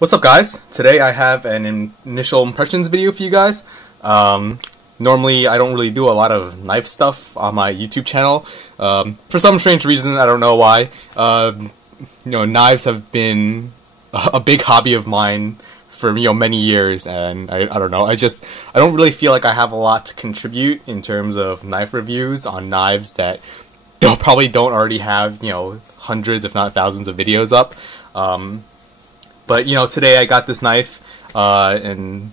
What's up, guys? Today I have an initial impressions video for you guys. Normally I don't really do a lot of knife stuff on my YouTube channel. For some strange reason, I don't know why. Knives have been a big hobby of mine for many years, and I don't know. I don't really feel like I have a lot to contribute in terms of knife reviews on knives that probably don't already have hundreds if not thousands of videos up. But today I got this knife, and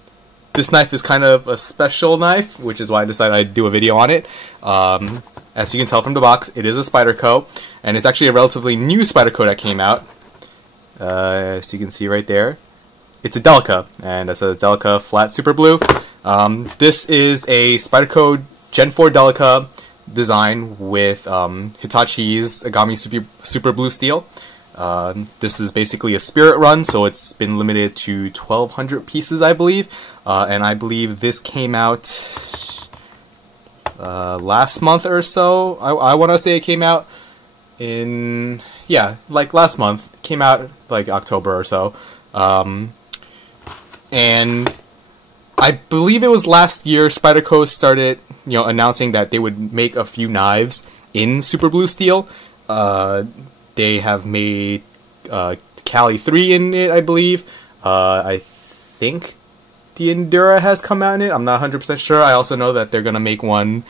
this knife is kind of a special knife, which is why I decided I'd do a video on it. As you can tell from the box, it is a Spyderco, and it's actually a relatively new Spyderco that came out. As you can see right there, it's a Delica, and that's a Delica flat super blue. This is a Spyderco Gen 4 Delica design with Hitachi's Agami super blue steel. This is basically a spirit run, so it's been limited to 1,200 pieces, I believe. And I believe this came out last month or so. I want to say it came out in, like last month. It came out like October or so. And I believe it was last year Spyderco started, announcing that they would make a few knives in super blue steel. They have made Cali 3 in it, I believe. I think the Endura has come out in it. I'm not 100% sure. I also know that they're going to make one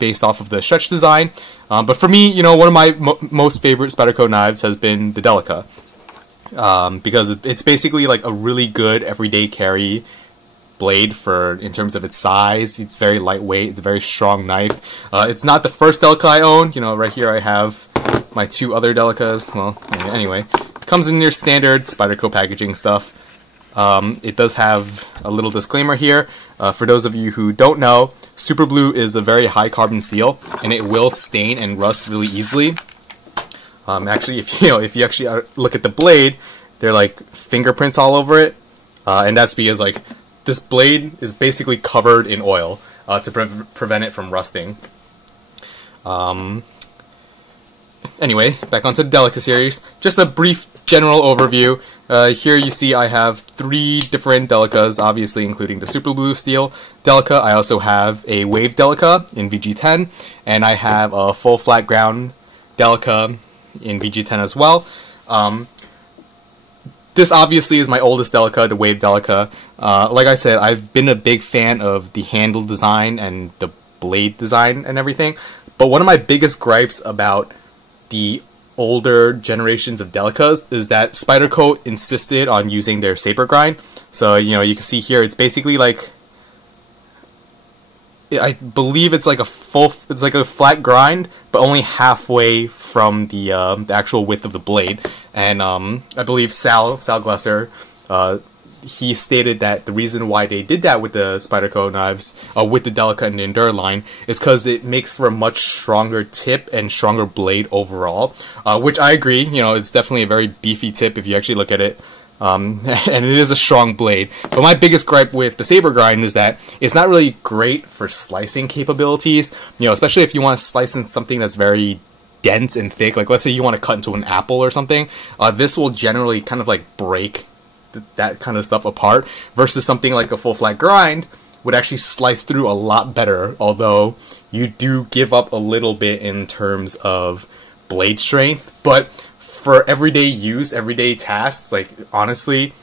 based off of the stretch design. But for me, one of my most favorite Spyderco knives has been the Delica. Because it's basically like a really good everyday carry blade in terms of its size. It's very lightweight. It's a very strong knife. It's not the first Delica I own. Right here I have my two other Delicas. Well, anyway, it comes in your standard Spyderco packaging stuff. It does have a little disclaimer here. For those of you who don't know, super blue is a very high carbon steel, and it will stain and rust really easily. Actually, if you actually look at the blade, there are like fingerprints all over it, and that's because this blade is basically covered in oil to prevent it from rusting. Anyway, back onto the Delica series. Just a brief general overview. Here you see I have 3 different Delicas, obviously including the super blue steel Delica. I also have a wave Delica in VG10, and I have a full flat ground Delica in VG10 as well. This obviously is my oldest Delica, the wave Delica. Like I said, I've been a big fan of the handle design and the blade design and everything, but one of my biggest gripes about the older generations of Delicas is that Spyderco insisted on using their Saber Grind. So, you can see here, it's basically like, I believe it's like a flat grind, but only halfway from the actual width of the blade. And I believe Sal Glesser, he stated that the reason why they did that with the Spyderco knives, with the Delica and the Endura line, is because it makes for a much stronger tip and stronger blade overall. Which I agree, it's definitely a very beefy tip if you actually look at it. And it is a strong blade. But my biggest gripe with the Saber Grind is that it's not really great for slicing capabilities, especially if you want to slice in something that's very dense and thick. Like, let's say you want to cut into an apple or something. This will generally kind of break that kind of stuff apart, versus something like a full flat grind would actually slice through a lot better, although you do give up a little bit in terms of blade strength. But for everyday use, everyday tasks, honestly,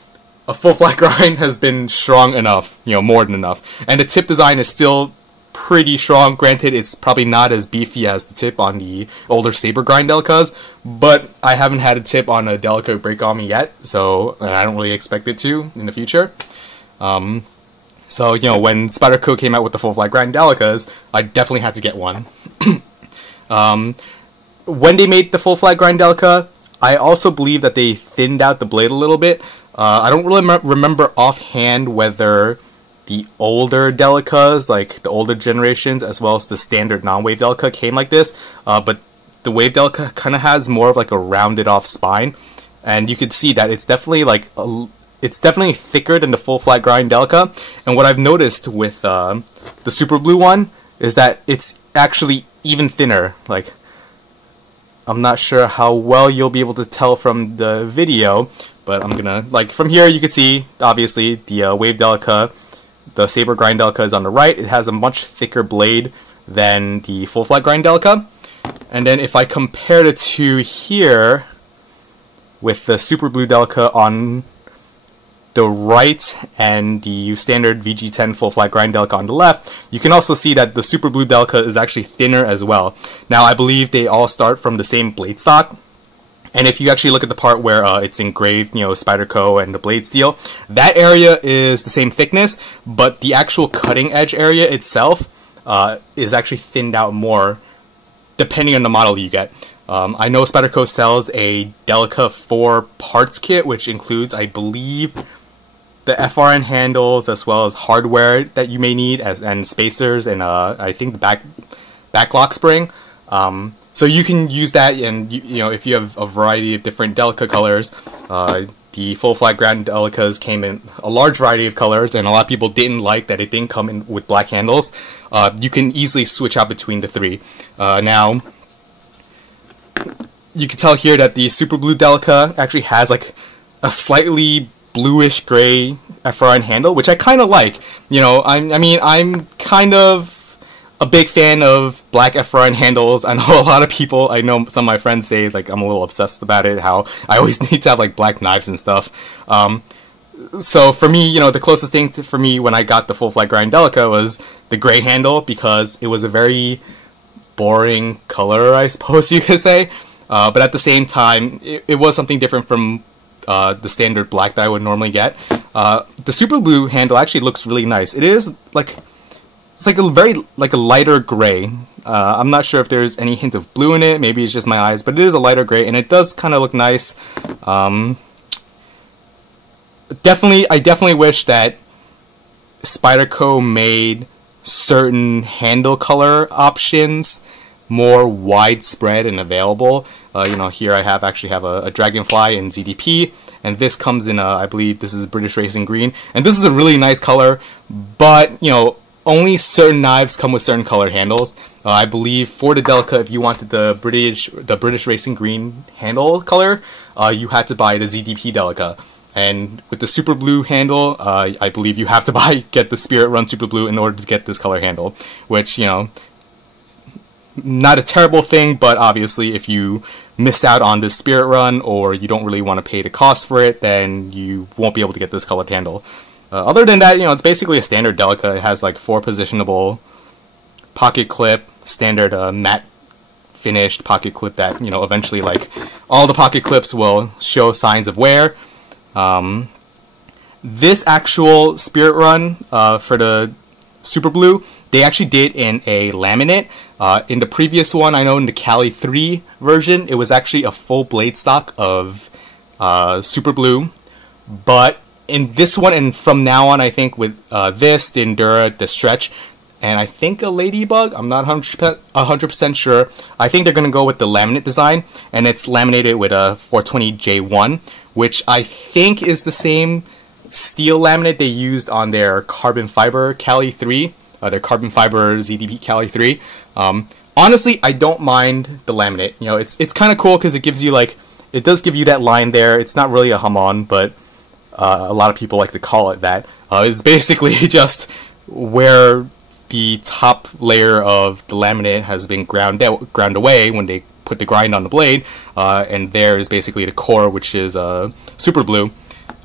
a full flat grind has been strong enough, more than enough. And the tip design is still pretty strong. Granted, it's probably not as beefy as the tip on the older Saber Grind Delicas, but I haven't had a tip on a Delica break on me yet, so I don't really expect it to in the future. So, when Spyderco came out with the full flat grind Delicas, I definitely had to get one. When they made the full flat grind Delica, I also believe that they thinned out the blade a little bit. I don't really remember offhand whether the older Delicas, like the older generations, as well as the standard non-wave Delica came like this, but the wave Delica kind of has more of a rounded off spine, and you could see that it's definitely it's definitely thicker than the full flat grind Delica. And what I've noticed with the super blue one is that it's actually even thinner. I'm not sure how well you'll be able to tell from the video, but I'm gonna, like, from here you can see, obviously, the Wave Delica, the Saber Grind Delica is on the right. It has a much thicker blade than the Full Flat Grind Delica. And then if I compare the two here, with the Super Blue Delica on the right and the standard VG10 Full Flat Grind Delica on the left, you can also see that the Super Blue Delica is actually thinner as well. Now, I believe they all start from the same blade stock, and if you actually look at the part where it's engraved, you know, Spyderco and the blade steel, that area is the same thickness, but the actual cutting edge area itself is actually thinned out more depending on the model you get. I know Spyderco sells a Delica 4 parts kit, which includes, I believe, the FRN handles as well as hardware that you may need, and spacers, and I think the back lock spring. So you can use that, and you know, if you have a variety of different Delica colors, the Full Flat Grind Delicas came in a large variety of colors, and a lot of people didn't like that it didn't come in with black handles. You can easily switch out between the three. Now, you can tell here that the Super Blue Delica actually has like a slightly bluish gray FRN handle, which I kind of like. You know, I mean, I'm kind of a big fan of black FRN handles. I know a lot of people, I know some of my friends say like I'm a little obsessed about it, how I always need to have like black knives and stuff. So for me, you know, the closest thing for me when I got the Full Flat Grind Delica was the gray handle, because it was a very boring color, I suppose you could say. But at the same time, it was something different from the standard black that I would normally get. The Super Blue handle actually looks really nice. It is like, it's like a very, like a lighter gray. I'm not sure if there's any hint of blue in it, maybe it's just my eyes, but it is a lighter gray, and it does kind of look nice. I definitely wish that Spyderco made certain handle color options more widespread and available. You know, here I actually have a Dragonfly in ZDP, and this comes in I believe this is British Racing Green, and this is a really nice color, but you know, only certain knives come with certain color handles. I believe for the Delica, if you wanted the British Racing Green handle color, you had to buy the ZDP Delica. And with the Super Blue handle, I believe you have to get the Spirit Run Super Blue in order to get this color handle, which, you know, not a terrible thing, but obviously if you miss out on this Spirit Run, or you don't really want to pay the cost for it, then you won't be able to get this colored handle. Other than that, you know, it's basically a standard Delica. It has like 4 positionable pocket clip, standard matte finished pocket clip that, you know, eventually like all the pocket clips will show signs of wear. This actual Spirit Run for the Super Blue, they actually did in a laminate. In the previous one, I know in the Cali 3 version, it was actually a full blade stock of Super Blue. But in this one, and from now on, I think with this, the Endura, the Stretch, and I think a Ladybug, I'm not 100% sure. I think they're going to go with the laminate design, and it's laminated with a 420J1, which I think is the same steel laminate they used on their carbon fiber Cali 3, their carbon fiber ZDP Cali 3. Honestly, I don't mind the laminate. You know, it's kind of cool because it gives you like, it does give you that line there. It's not really a hum-on, but a lot of people like to call it that. It's basically just where the top layer of the laminate has been ground away when they put the grind on the blade, and there is basically the core, which is Super Blue.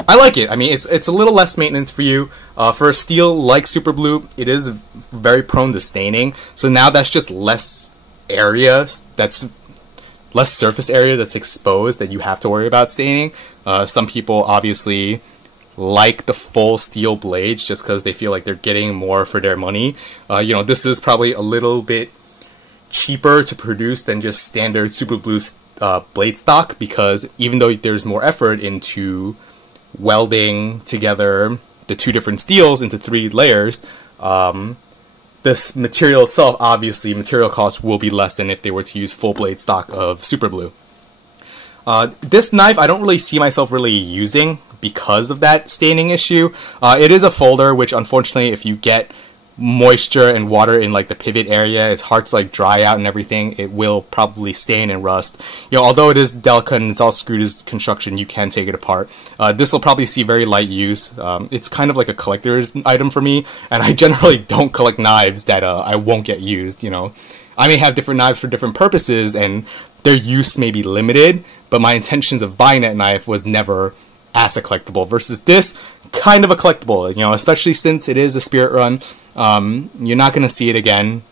I like it. I mean, it's a little less maintenance for you. For a steel like Super Blue, it is very prone to staining, so now that's just less area, that's less surface area that's exposed that you have to worry about staining. Some people obviously like the full steel blades just because they feel like they're getting more for their money. You know, this is probably a little bit cheaper to produce than just standard Super Blue blade stock, because even though there's more effort into welding together the 2 different steels into 3 layers, this material itself, obviously material cost will be less than if they were to use full blade stock of Super Blue. This knife I don't really see myself really using because of that staining issue. It is a folder, which unfortunately if you get moisture and water in like the pivot area. It's hard to like dry out and everything. It will probably stain and rust. Although it is Delica and it's all screwed as construction, you can take it apart. This will probably see very light use. It's kind of like a collector's item for me, and I generally don't collect knives that I won't get used. I may have different knives for different purposes and their use may be limited, but my intentions of buying that knife was never as a collectible, versus this, kind of a collectible, especially since it is a Spirit run. You're not going to see it again,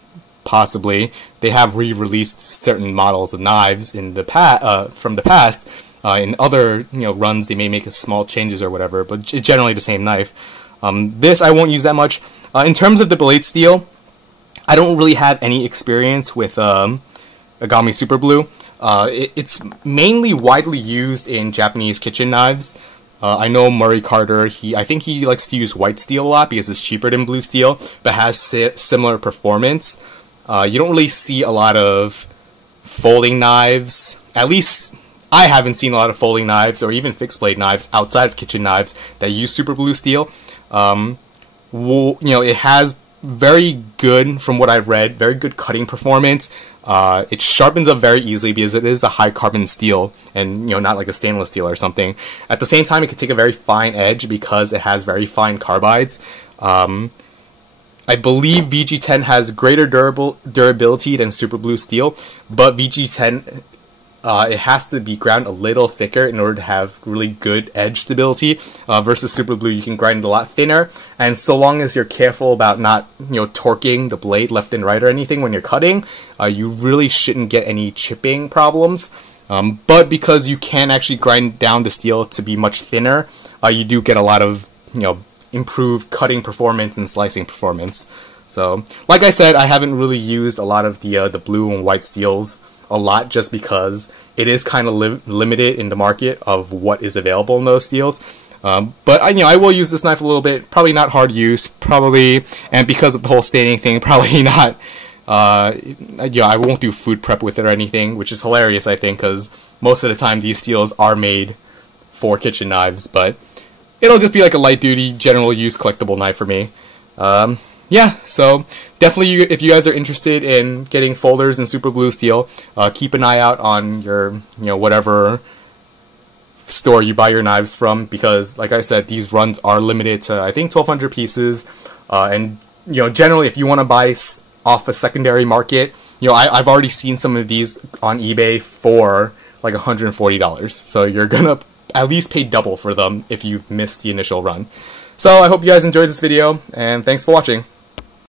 possibly. They have re-released certain models of knives in the from the past. In other runs, they may make small changes or whatever, but it's generally the same knife. This I won't use that much. In terms of the blade steel, I don't really have any experience with Agami Super Blue. It's mainly widely used in Japanese kitchen knives. I know Murray Carter, I think he likes to use white steel a lot because it's cheaper than blue steel, but has similar performance. You don't really see a lot of folding knives. At least I haven't seen a lot of folding knives or even fixed blade knives outside of kitchen knives that use super blue steel. It has very good, from what I've read, very good cutting performance. It sharpens up very easily because it is a high carbon steel and not like a stainless steel or something. At the same time, it can take a very fine edge because it has very fine carbides. I believe VG10 has greater durability than super blue steel, but VG10 it has to be ground a little thicker in order to have really good edge stability, versus super blue you can grind it a lot thinner, and so long as you're careful about not torquing the blade left and right or anything when you're cutting, you really shouldn't get any chipping problems. But because you can actually grind down the steel to be much thinner, you do get a lot of improved cutting performance and slicing performance. So like I said, I haven't really used a lot of the blue and white steels a lot, just because it is kind of limited in the market of what is available in those steels. But I will use this knife a little bit. Probably not hard use, probably, and because of the whole staining thing, probably not. I won't do food prep with it or anything, which is hilarious, I think, because most of the time these steels are made for kitchen knives. But it'll just be like a light duty, general use collectible knife for me. Yeah, so definitely, if you guys are interested in getting folders in super blue steel, keep an eye out on your, whatever store you buy your knives from, because, like I said, these runs are limited to, I think, 1,200 pieces, and, generally, if you want to buy off a secondary market, I've already seen some of these on eBay for, like, $140, so you're gonna at least pay double for them if you've missed the initial run. So, I hope you guys enjoyed this video, and thanks for watching.